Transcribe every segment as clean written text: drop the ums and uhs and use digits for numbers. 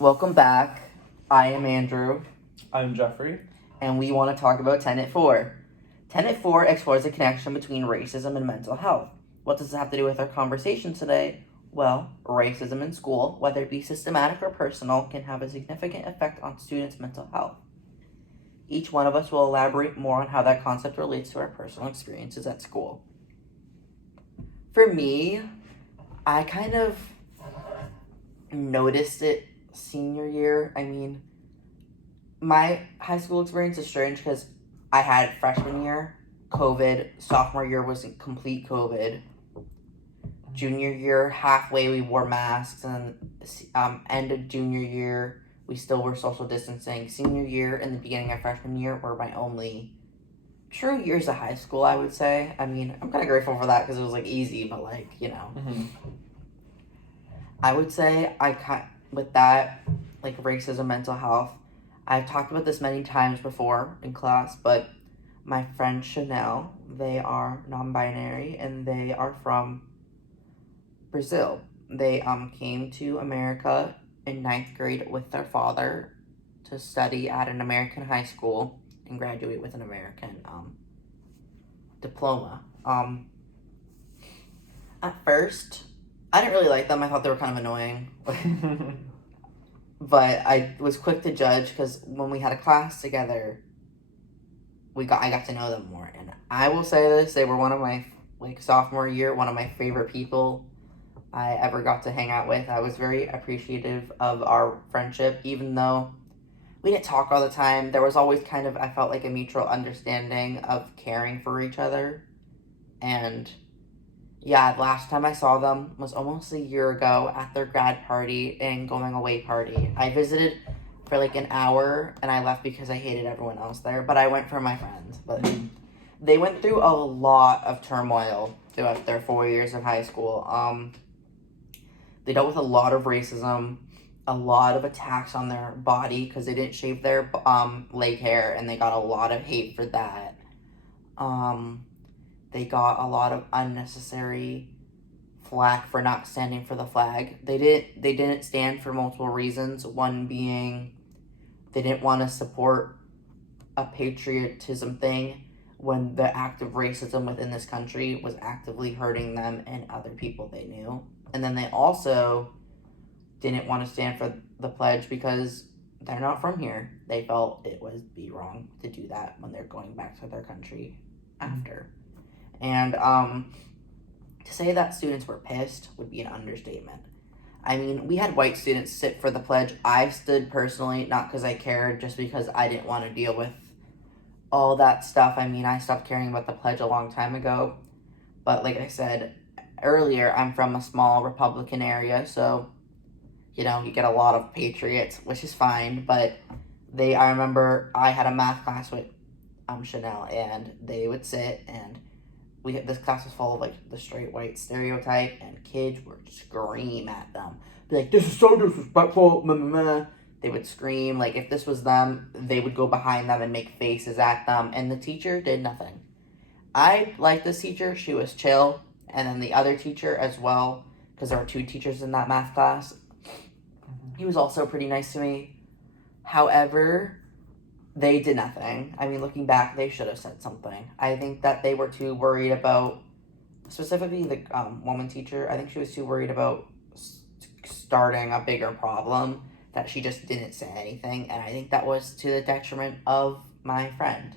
Welcome back. I am Andrew, I'm Jeffrey. and we want to talk about Tenet 4. Tenet 4 explores the connection between racism and mental health. What does this have to do with our conversation today? Well, racism in school, whether it be systematic or personal, can have a significant effect on students' mental health. Each one of us will elaborate more on how that concept relates to our personal experiences at school. For me, I kind of noticed it senior year. My high school experience is strange because I had freshman year, COVID, sophomore year was complete COVID. Junior year, halfway we wore masks, and end of junior year, we still were social distancing. Senior year and the beginning of freshman year were my only true years of high school, I would say. I'm kind of grateful for that because it was easy, but I would say with that, racism, mental health. I've talked about this many times before in class, but my friend Chanel, they are non-binary and they are from Brazil. They came to America in ninth grade with their father to study at an American high school and graduate with an American diploma. At first, I didn't really like them. I thought they were kind of annoying. But I was quick to judge because when we had a class together, I got to know them more. And I will say this, they were one of my, sophomore year, one of my favorite people I ever got to hang out with. I was very appreciative of our friendship, even though we didn't talk all the time. There was always I felt like a mutual understanding of caring for each other. And yeah, last time I saw them was almost a year ago at their grad party and going away party. I visited for an hour and I left because I hated everyone else there, but I went for my friends. But they went through a lot of turmoil throughout their 4 years of high school. They dealt with a lot of racism, a lot of attacks on their body because they didn't shave their leg hair, and they got a lot of hate for that. They got a lot of unnecessary flack for not standing for the flag. They didn't stand for multiple reasons. One being they didn't want to support a patriotism thing when the act of racism within this country was actively hurting them and other people they knew. And then they also didn't want to stand for the pledge because they're not from here. They felt it would be wrong to do that when they're going back to their country after. And to say that students were pissed would be an understatement. We had white students sit for the pledge. I stood personally, not because I cared, just because I didn't want to deal with all that stuff. I stopped caring about the pledge a long time ago. But like I said earlier, I'm from a small Republican area, so, you get a lot of patriots, which is fine. But I remember I had a math class with Chanel, and they would sit and this class was full of the straight white stereotype, and kids would scream at them, be like, "This is so disrespectful." They would scream. If this was them, they would go behind them and make faces at them, and the teacher did nothing. I liked this teacher; she was chill, and then the other teacher as well, because there were two teachers in that math class. He was also pretty nice to me. However, they did nothing. Looking back, they should have said something. I think that they were too worried about, specifically the woman teacher, I think she was too worried about starting a bigger problem that she just didn't say anything. And I think that was to the detriment of my friend.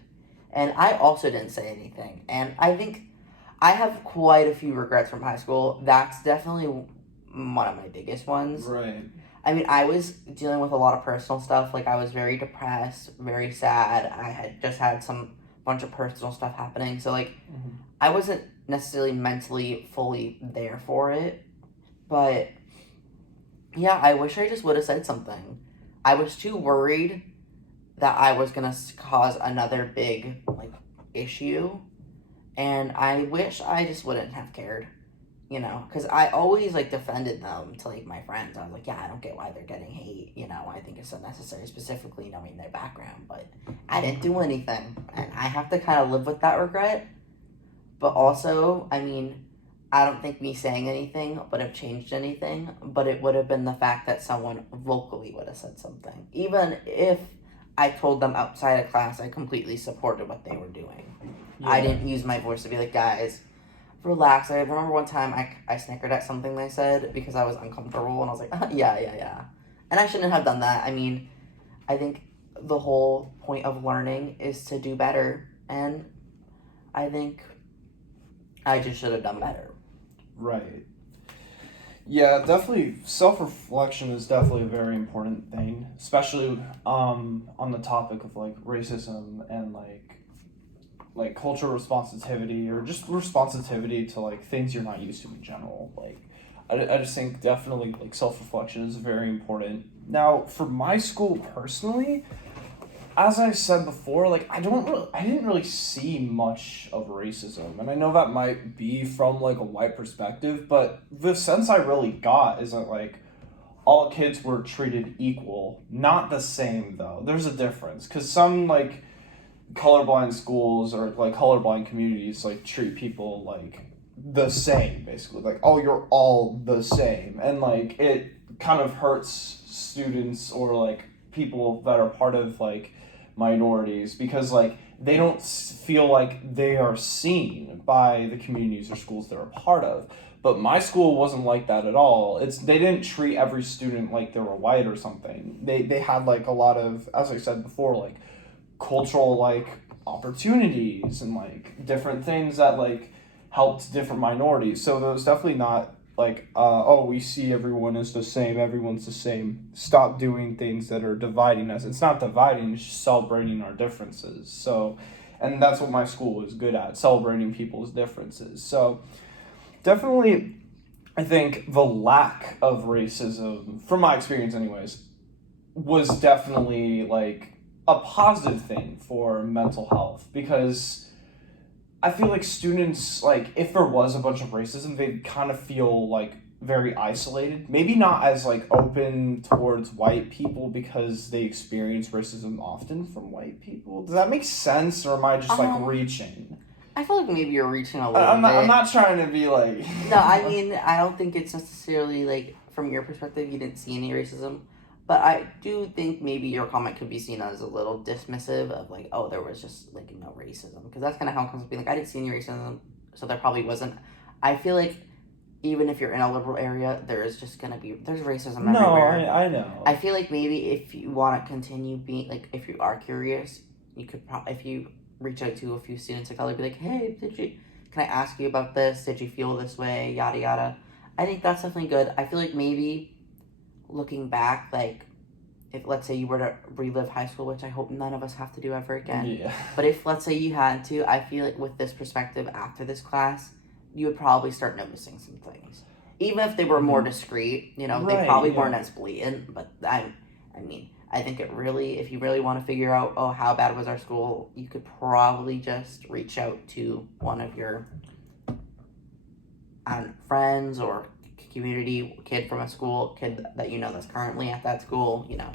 And I also didn't say anything. And I think I have quite a few regrets from high school. That's definitely one of my biggest ones. Right. I was dealing with a lot of personal stuff. I was very depressed, very sad. I had just had some bunch of personal stuff happening. So, I wasn't necessarily mentally fully there for it. But, yeah, I wish I just would have said something. I was too worried that I was going to cause another big, issue. And I wish I just wouldn't have cared. Because I always defended them to my friends. I was like, yeah, I don't get why they're getting hate. I think it's unnecessary, specifically knowing their background. But I didn't do anything, and I have to kind of live with that regret. But also, I don't think me saying anything would have changed anything, but it would have been the fact that someone vocally would have said something. Even if I told them outside of class I completely supported what they were doing. Yeah. I didn't use my voice to be like, guys, relax. I remember one time I snickered at something they said because I was uncomfortable, and I was like, yeah. And I shouldn't have done that. I mean, I think the whole point of learning is to do better, and I think I just should have done better. Right. Yeah, definitely. Self-reflection is definitely a very important thing, especially on the topic of like racism and like cultural responsitivity or just responsitivity to like things you're not used to in general. Like, I just think definitely like self-reflection is very important. Now, for my school personally, as I said before, like I didn't really see much of racism, and I know that might be from like a white perspective, but the sense I really got is that like all kids were treated equal, not the same though. There's a difference because some like colorblind schools or like colorblind communities like treat people like the same, basically like, oh, you're all the same, and like it kind of hurts students or like people that are part of like minorities because like they don't feel like they are seen by the communities or schools they're a part of. But my school wasn't like that at all. They didn't treat every student like they were white or something. They had like a lot of, as I said before, like cultural like opportunities and like different things that like helped different minorities. So there was definitely not like oh, we see everyone as the same, everyone's the same, stop doing things that are dividing us. It's not dividing, it's just celebrating our differences. So, and that's what my school was good at, celebrating people's differences. So definitely I think the lack of racism, from my experience anyways, was definitely like a positive thing for mental health because I feel like students, like, if there was a bunch of racism, they'd kind of feel like very isolated. Maybe not as like open towards white people because they experience racism often from white people. Does that make sense, or am I just like reaching? I feel like maybe you're reaching a little I'm bit. not trying to be like. No, I mean, I don't think it's necessarily like from your perspective you didn't see any racism. But I do think maybe your comment could be seen as a little dismissive of like, oh, there was just like no racism, because that's kind of how it comes to being like, I didn't see any racism, so there probably wasn't. I feel like even if you're in a liberal area, there's racism everywhere. No, I know. I feel like maybe if you want to continue being like, if you are curious, you could if you reach out to a few students of color, be like, hey, can I ask you about this? Did you feel this way? Yada yada. I think that's definitely good. I feel like maybe looking back, like, if let's say you were to relive high school, which I hope none of us have to do ever again. Yeah. But if let's say you had to, I feel like with this perspective after this class, you would probably start noticing some things, even if they were more discreet. You know, they probably weren't as blatant. But I mean, I think it really, if you really want to figure out, oh, how bad was our school, you could probably just reach out to one of your friends or community, kid from a school, kid that you know that's currently at that school, you know.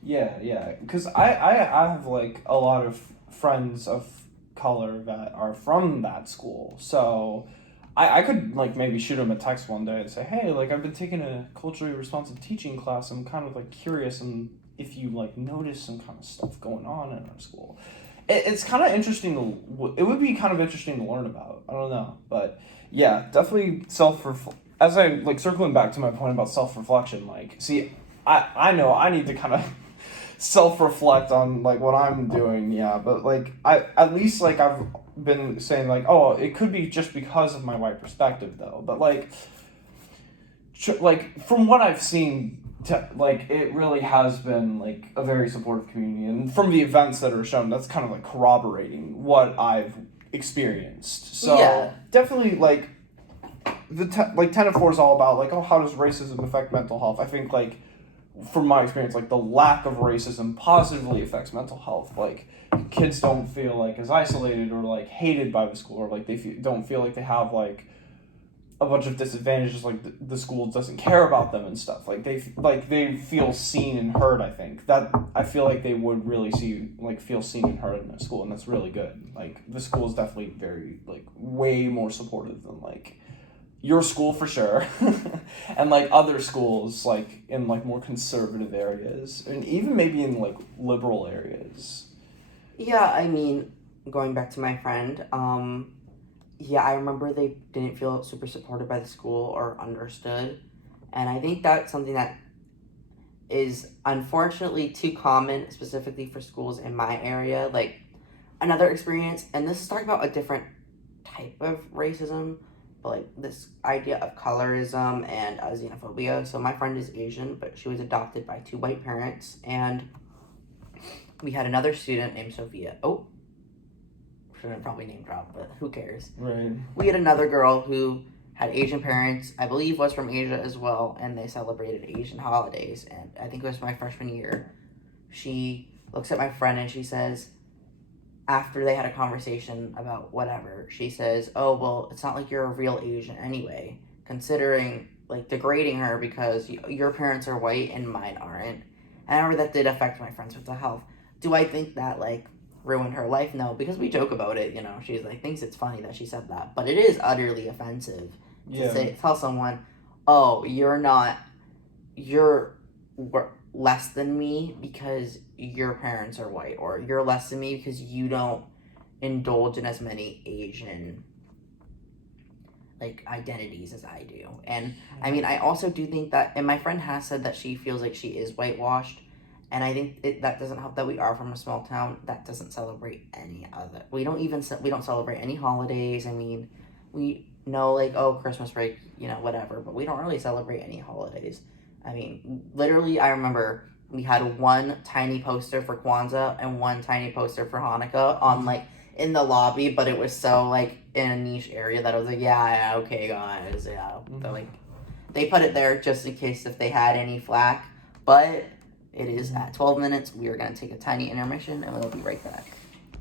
Yeah, because I have like a lot of friends of color that are from that school, so I could like maybe shoot them a text one day and say, hey, like I've been taking a culturally responsive teaching class, I'm kind of like curious and if you like notice some kind of stuff going on in our school. It's kind of interesting it would be kind of interesting to learn about. I don't know, but yeah, definitely as I like circling back to my point about self-reflection, like, see, I know I need to kind of self-reflect on like what I'm doing, yeah, but like I at least like I've been saying like, oh, it could be just because of my white perspective though, but like from what I've seen, like it really has been like a very supportive community, and from the events that are shown, that's kind of like corroborating what I've experienced. So yeah, definitely like Tenet 4 is all about like, oh, how does racism affect mental health? I think like from my experience, like the lack of racism positively affects mental health. Like kids don't feel like as isolated or like hated by the school, or like they don't feel like they have like a bunch of disadvantages, like the school doesn't care about them and stuff. Like they feel seen and heard. I think that I feel like they would really feel seen and heard in the school, and that's really good. Like the school is definitely very like way more supportive than like your school for sure, and like other schools like in like more conservative areas, and even maybe in like liberal areas. Yeah, I mean, going back to my friend, yeah, I remember they didn't feel super supported by the school or understood. And I think that's something that is unfortunately too common, specifically for schools in my area. Like, another experience, and this is talking about a different type of racism, but like this idea of colorism and xenophobia. So, my friend is Asian, but she was adopted by two white parents, and we had another student named Sophia. Oh, shouldn't probably name drop, but who cares? Right. We had another girl who had Asian parents, I believe was from Asia as well, and they celebrated Asian holidays. And I think it was my freshman year. She looks at my friend and she says, after they had a conversation about whatever, she says, "Oh, well, it's not like you're a real Asian anyway, considering like degrading her because your parents are white and mine aren't." And I remember that did affect my friend's mental health. Do I think that like ruined her life? No, because we joke about it. She's like thinks it's funny that she said that, but it is utterly offensive to Yeah. tell someone, "Oh, you're less than me because your parents are white, or you're less than me because you don't indulge in as many Asian like identities as I do." And I mean, I also do think that, and my friend has said that she feels like she is whitewashed, and I think that doesn't help that we are from a small town that doesn't celebrate any other. We don't celebrate any holidays. I mean, we know like, oh, Christmas break, whatever, but we don't really celebrate any holidays. I mean, literally, I remember we had one tiny poster for Kwanzaa and one tiny poster for Hanukkah on like in the lobby, but it was so like in a niche area that I was like, yeah, okay, guys, yeah. So like, they put it there just in case if they had any flack. But it is at 12 minutes. We are gonna take a tiny intermission, and we'll be right back.